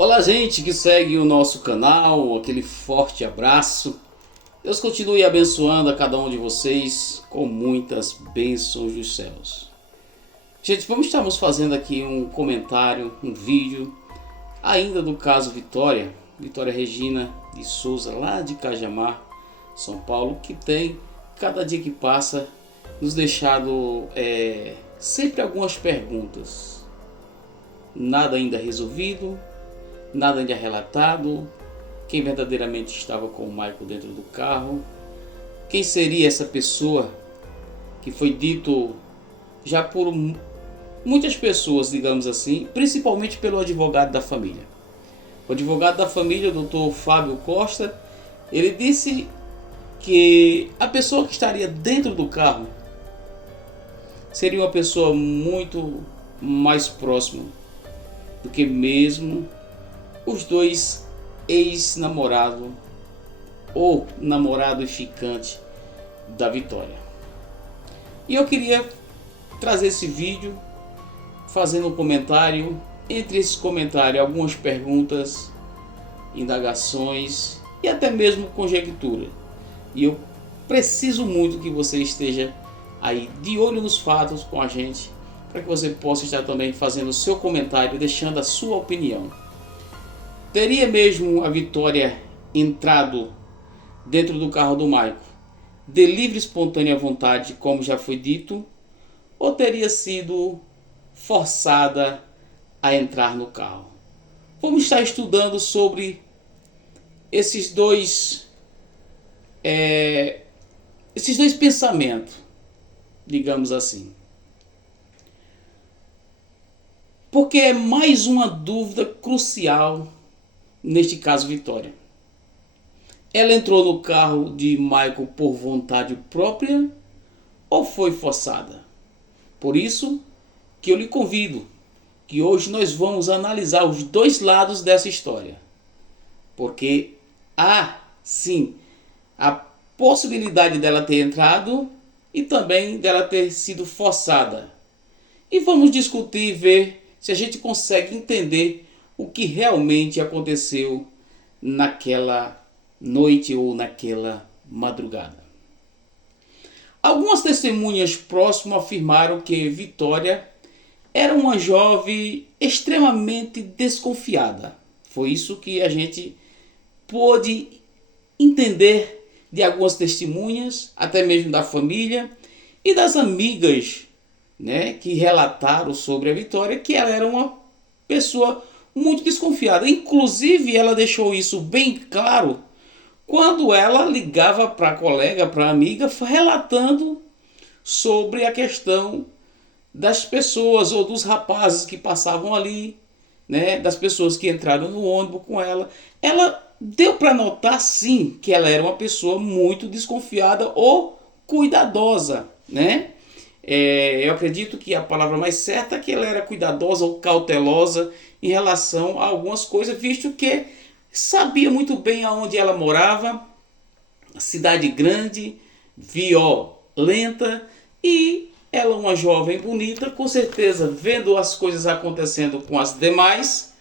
Olá, gente que segue o nosso canal, aquele forte abraço. Deus continue abençoando a cada um de vocês com muitas bênçãos dos céus. Gente, estamos fazendo aqui um comentário, um vídeo, ainda do caso Vitória Regina de Souza, lá de Cajamar, São Paulo, que tem, cada dia que passa, nos deixado sempre algumas perguntas. Nada ainda resolvido, nada ainda relatado. Quem verdadeiramente estava com o Michael dentro do carro? Quem seria essa pessoa que foi dito já por muitas pessoas, digamos assim, principalmente pelo advogado da família. O advogado da família, o Dr. Fábio Costa, ele disse que a pessoa que estaria dentro do carro seria uma pessoa muito mais próxima do que mesmo os dois ex-namorado ou namorado e ficante da Vitória. E eu queria trazer esse vídeo fazendo um comentário, entre esses comentários algumas perguntas, indagações e até mesmo conjectura. E eu preciso muito que você esteja aí de olho nos fatos com a gente, para que você possa estar também fazendo o seu comentário, deixando a sua opinião. Teria mesmo a Vitória entrado dentro do carro do Michael de livre e espontânea vontade, como já foi dito, ou teria sido forçada a entrar no carro? Vamos estar estudando sobre esses dois pensamentos, digamos assim. Porque é mais uma dúvida crucial neste caso Vitória. Ela entrou no carro de Michael por vontade própria ou foi forçada? Por isso que eu lhe convido que hoje nós vamos analisar os dois lados dessa história. Porque há sim a possibilidade dela ter entrado e também dela ter sido forçada. E vamos discutir e ver se a gente consegue entender o que realmente aconteceu naquela noite ou naquela madrugada. Algumas testemunhas próximas afirmaram que Vitória era uma jovem extremamente desconfiada. Foi isso que a gente pôde entender de algumas testemunhas, até mesmo da família e das amigas, né, que relataram sobre a Vitória, que ela era uma pessoa muito desconfiada. Inclusive, ela deixou isso bem claro quando ela ligava para a colega, para a amiga, relatando sobre a questão das pessoas ou dos rapazes que passavam ali, né, das pessoas que entraram no ônibus com ela. Ela deu para notar sim que ela era uma pessoa muito desconfiada ou cuidadosa, né? Eu acredito que a palavra mais certa é que ela era cuidadosa ou cautelosa em relação a algumas coisas, visto que sabia muito bem aonde ela morava, cidade grande, violenta, e ela, uma jovem bonita, com certeza, vendo as coisas acontecendo com as demais,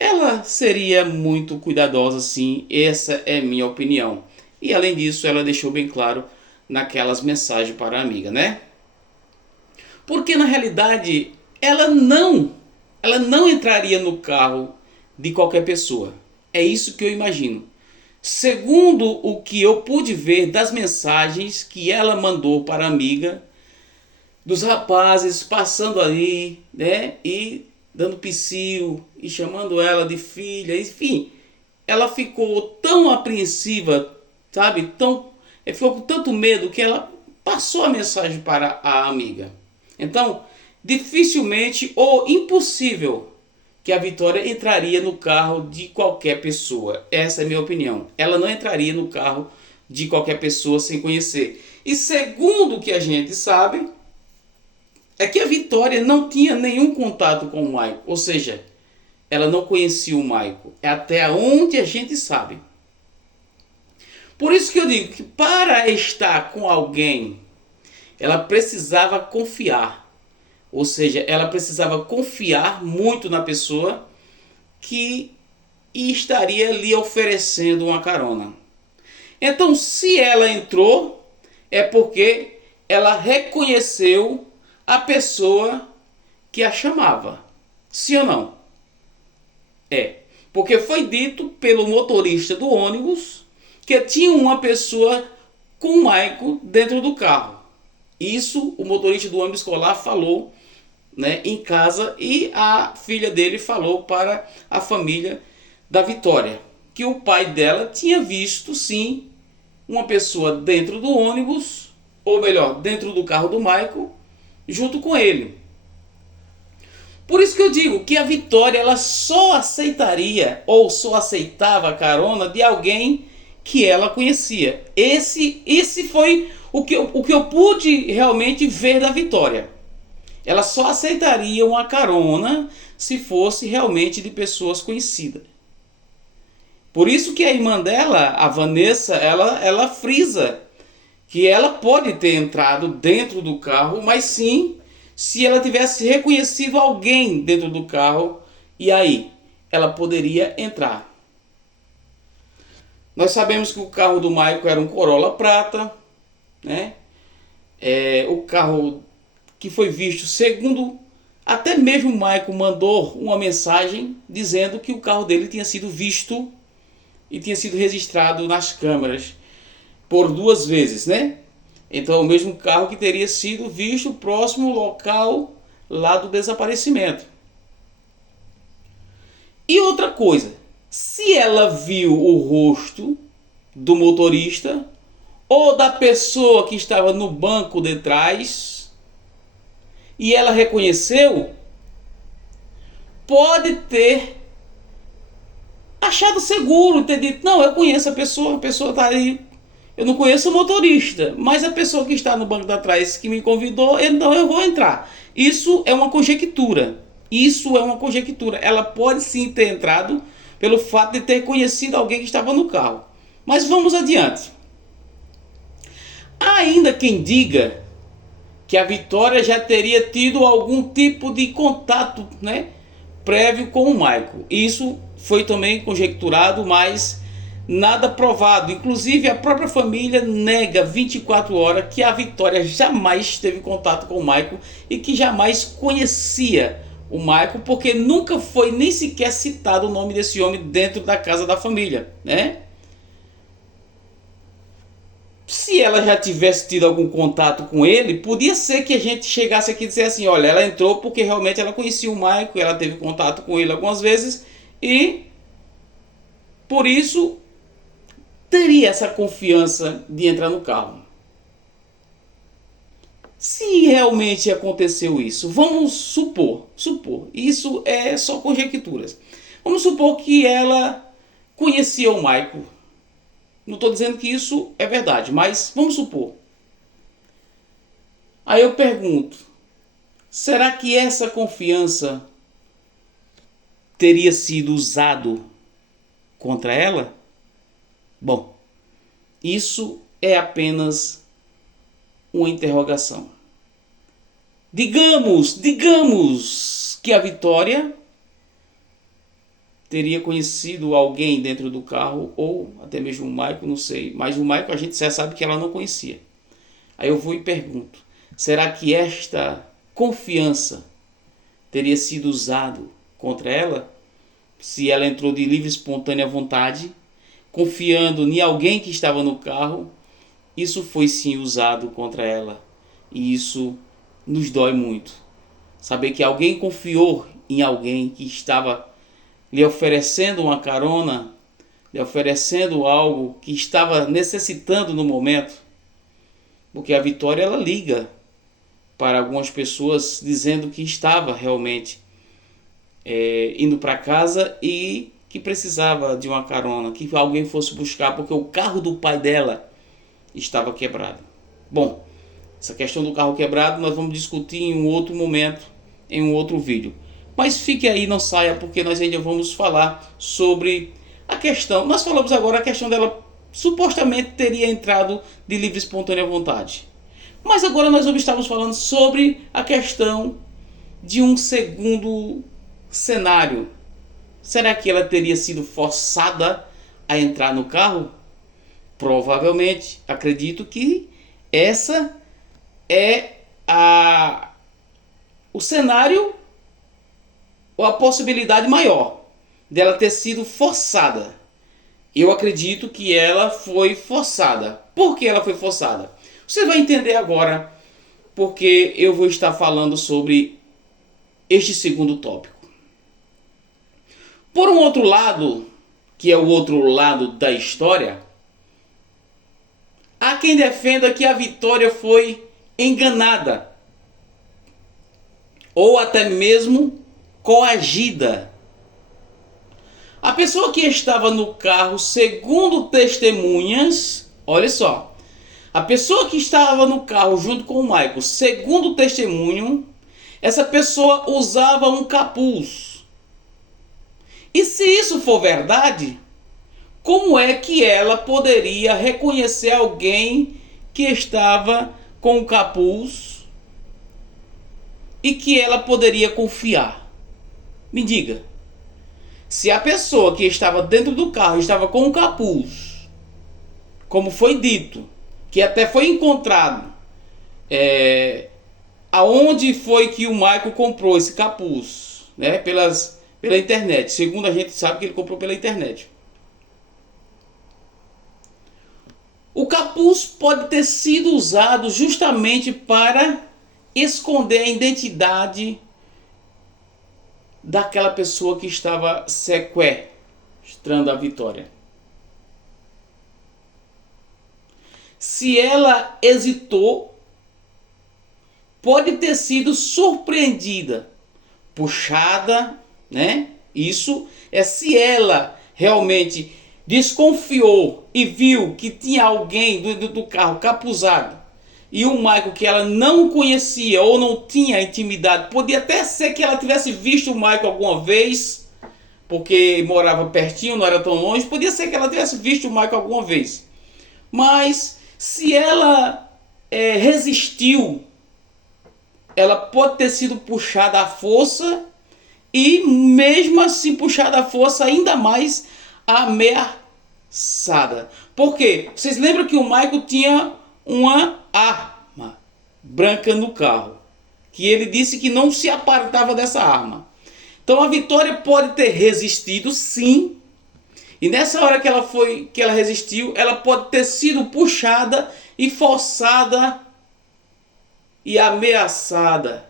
ela seria muito cuidadosa, sim. Essa é minha opinião. E além disso, ela deixou bem claro naquelas mensagens para a amiga, né? Porque na realidade ela não entraria no carro de qualquer pessoa. É isso que eu imagino. Segundo o que eu pude ver das mensagens que ela mandou para a amiga, dos rapazes passando ali, né, e dando psiu e chamando ela de filha, enfim, ela ficou tão apreensiva, sabe, ficou com tanto medo que ela passou a mensagem para a amiga. Então, dificilmente ou impossível que a Vitória entraria no carro de qualquer pessoa. Essa é a minha opinião. Ela não entraria no carro de qualquer pessoa sem conhecer. E segundo o que a gente sabe, é que a Vitória não tinha nenhum contato com o Michael. Ou seja, ela não conhecia o Michael. É até onde a gente sabe. Por isso que eu digo que para estar com alguém, ela precisava confiar. Ou seja, ela precisava confiar muito na pessoa que e estaria lhe oferecendo uma carona. Então, se ela entrou, é porque ela reconheceu a pessoa que a chamava. Sim ou não? É. Porque foi dito pelo motorista do ônibus que tinha uma pessoa com o Michael dentro do carro. Isso o motorista do ônibus escolar falou, né, em casa, e a filha dele falou para a família da Vitória que o pai dela tinha visto sim uma pessoa dentro do ônibus, ou melhor, dentro do carro do Michael, junto com ele. Por isso que eu digo que a Vitória ela só aceitaria ou só aceitava a carona de alguém que ela conhecia. Esse foi o que eu pude realmente ver da Vitória. Ela só aceitaria uma carona se fosse realmente de pessoas conhecidas. Por isso que a irmã dela, a Vanessa, ela frisa que ela pode ter entrado dentro do carro, mas sim se ela tivesse reconhecido alguém dentro do carro, e aí ela poderia entrar. Nós sabemos que o carro do Michael era um Corolla prata, né? O carro que foi visto, segundo até mesmo o Michael mandou uma mensagem dizendo que o carro dele tinha sido visto e tinha sido registrado nas câmeras por 2 vezes, né? Então é o mesmo carro que teria sido visto próximo ao local lá do desaparecimento. E outra coisa, se ela viu o rosto do motorista ou da pessoa que estava no banco de trás e ela reconheceu, pode ter achado seguro, ter dito, não, eu conheço a pessoa está aí. Eu não conheço o motorista, mas a pessoa que está no banco de trás que me convidou, então eu vou entrar. Isso é uma conjectura. Isso é uma conjectura. Ela pode sim ter entrado pelo fato de ter conhecido alguém que estava no carro. Mas vamos adiante. Há ainda quem diga que a Vitória já teria tido algum tipo de contato, né, prévio com o Michael. Isso foi também conjecturado, mas nada provado. Inclusive a própria família nega 24 horas que a Vitória jamais teve contato com o Michael e que jamais conhecia o Michael, porque nunca foi nem sequer citado o nome desse homem dentro da casa da família, né? Se ela já tivesse tido algum contato com ele, podia ser que a gente chegasse aqui e dissesse assim, olha, ela entrou porque realmente ela conhecia o Michael, ela teve contato com ele algumas vezes e por isso teria essa confiança de entrar no carro. Se realmente aconteceu isso, vamos supor, isso é só conjecturas. Vamos supor que ela conhecia o Michael. Não estou dizendo que isso é verdade, mas vamos supor. Aí eu pergunto, será que essa confiança teria sido usado contra ela? Bom, isso é apenas uma interrogação. Digamos que a Vitória teria conhecido alguém dentro do carro, ou até mesmo o Michael, não sei. Mas o Michael a gente já sabe que ela não conhecia. Aí eu vou e pergunto, será que esta confiança teria sido usado contra ela? Se ela entrou de livre e espontânea vontade, confiando em alguém que estava no carro, isso foi sim usado contra ela. E isso nos dói muito. Saber que alguém confiou em alguém que estava lhe oferecendo uma carona, lhe oferecendo algo que estava necessitando no momento. Porque a Vitória ela liga para algumas pessoas dizendo que estava realmente indo para casa e que precisava de uma carona, que alguém fosse buscar porque o carro do pai dela estava quebrado. Bom, essa questão do carro quebrado nós vamos discutir em um outro momento, em um outro vídeo. Mas fique aí, não saia, porque nós ainda vamos falar sobre a questão. Nós falamos agora a questão dela supostamente teria entrado de livre e espontânea vontade. Mas agora nós estamos falando sobre a questão de um segundo cenário. Será que ela teria sido forçada a entrar no carro? Provavelmente. Acredito que essa é o cenário ou a possibilidade maior dela ter sido forçada. Eu acredito que ela foi forçada. Por que ela foi forçada? Você vai entender agora, porque eu vou estar falando sobre este segundo tópico. Por um outro lado, que é o outro lado da história, há quem defenda que a Vitória foi enganada ou até mesmo coagida. A pessoa que estava no carro, segundo testemunhas, olha só, a pessoa que estava no carro junto com o Michael, segundo testemunho, essa pessoa usava um capuz. E se isso for verdade, como é que ela poderia reconhecer alguém que estava com o capuz e que ela poderia confiar? Me diga. Se a pessoa que estava dentro do carro estava com o capuz, como foi dito, que até foi encontrado, aonde foi que o Michael comprou esse capuz, né? Pela internet. Segundo a gente sabe que ele comprou pela internet. O capuz pode ter sido usado justamente para esconder a identidade daquela pessoa que estava sequestrando a Vitória. Se ela hesitou, pode ter sido surpreendida, puxada, né? Isso é se ela realmente desconfiou e viu que tinha alguém do carro capuzado e o Michael que ela não conhecia ou não tinha intimidade. Podia até ser que ela tivesse visto o Michael alguma vez, porque morava pertinho, não era tão longe. Podia ser que ela tivesse visto o Michael alguma vez. Mas se ela resistiu, ela pode ter sido puxada à força e mesmo assim puxada à força ainda mais ameaçada. Por quê? Vocês lembram que o Michael tinha uma arma branca no carro, que ele disse que não se apartava dessa arma. Então a Vitória pode ter resistido, sim. E nessa hora que ela resistiu, ela pode ter sido puxada e forçada e ameaçada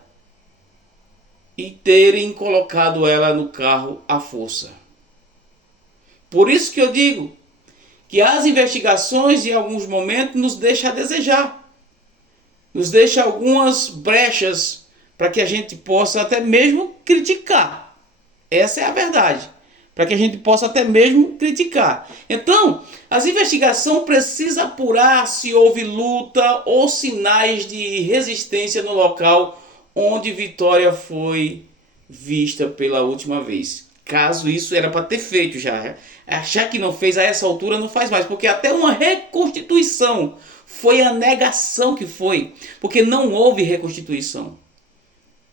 e terem colocado ela no carro à força. Por isso que eu digo que as investigações em alguns momentos nos deixam a desejar. Nos deixa algumas brechas para que a gente possa até mesmo criticar. Essa é a verdade. Para que a gente possa até mesmo criticar. Então, as investigações precisam apurar se houve luta ou sinais de resistência no local onde Vitória foi vista pela última vez. Caso isso era para ter feito já. Achar que não fez a essa altura não faz mais. Porque até uma reconstituição foi a negação que foi. Porque não houve reconstituição.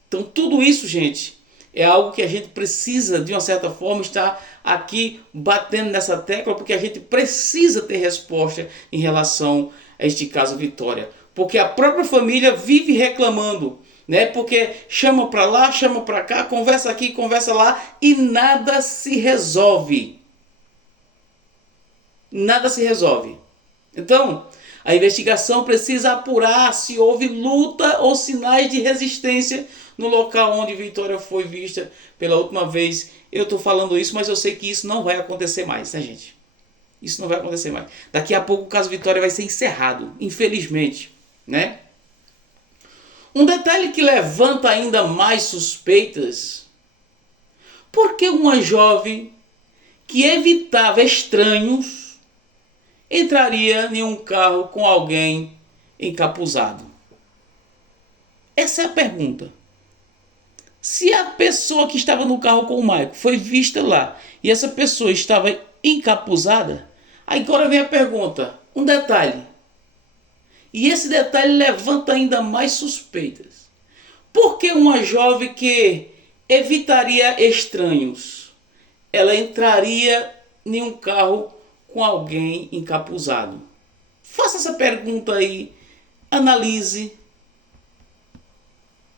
Então tudo isso, gente, é algo que a gente precisa, de uma certa forma, estar aqui batendo nessa tecla. Porque a gente precisa ter resposta em relação a este caso Vitória. Porque a própria família vive reclamando, né? Porque chama para lá, chama para cá, conversa aqui, conversa lá e nada se resolve. Nada se resolve. Então, a investigação precisa apurar se houve luta ou sinais de resistência no local onde Vitória foi vista pela última vez. Eu estou falando isso, mas eu sei que isso não vai acontecer mais, né, gente? Isso não vai acontecer mais. Daqui a pouco o caso Vitória vai ser encerrado, infelizmente, né? Um detalhe que levanta ainda mais suspeitas: por que uma jovem que evitava estranhos entraria em um carro com alguém encapuzado? Essa é a pergunta. Se a pessoa que estava no carro com o Michael foi vista lá e essa pessoa estava encapuzada, aí agora vem a pergunta, um detalhe. E esse detalhe levanta ainda mais suspeitas. Por que uma jovem que evitaria estranhos, ela entraria em um carro com alguém encapuzado? Faça essa pergunta aí, analise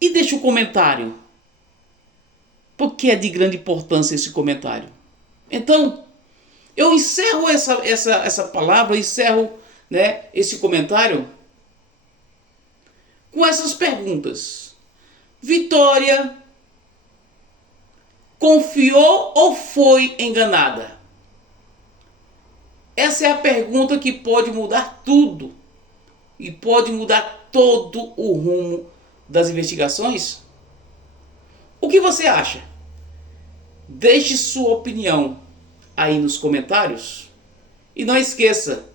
e deixe um comentário, porque é de grande importância esse comentário. Então, eu encerro essa palavra, encerro, né, esse comentário com essas perguntas. Vitória confiou ou foi enganada? Essa é a pergunta que pode mudar tudo e pode mudar todo o rumo das investigações. O que você acha? Deixe sua opinião aí nos comentários e não esqueça,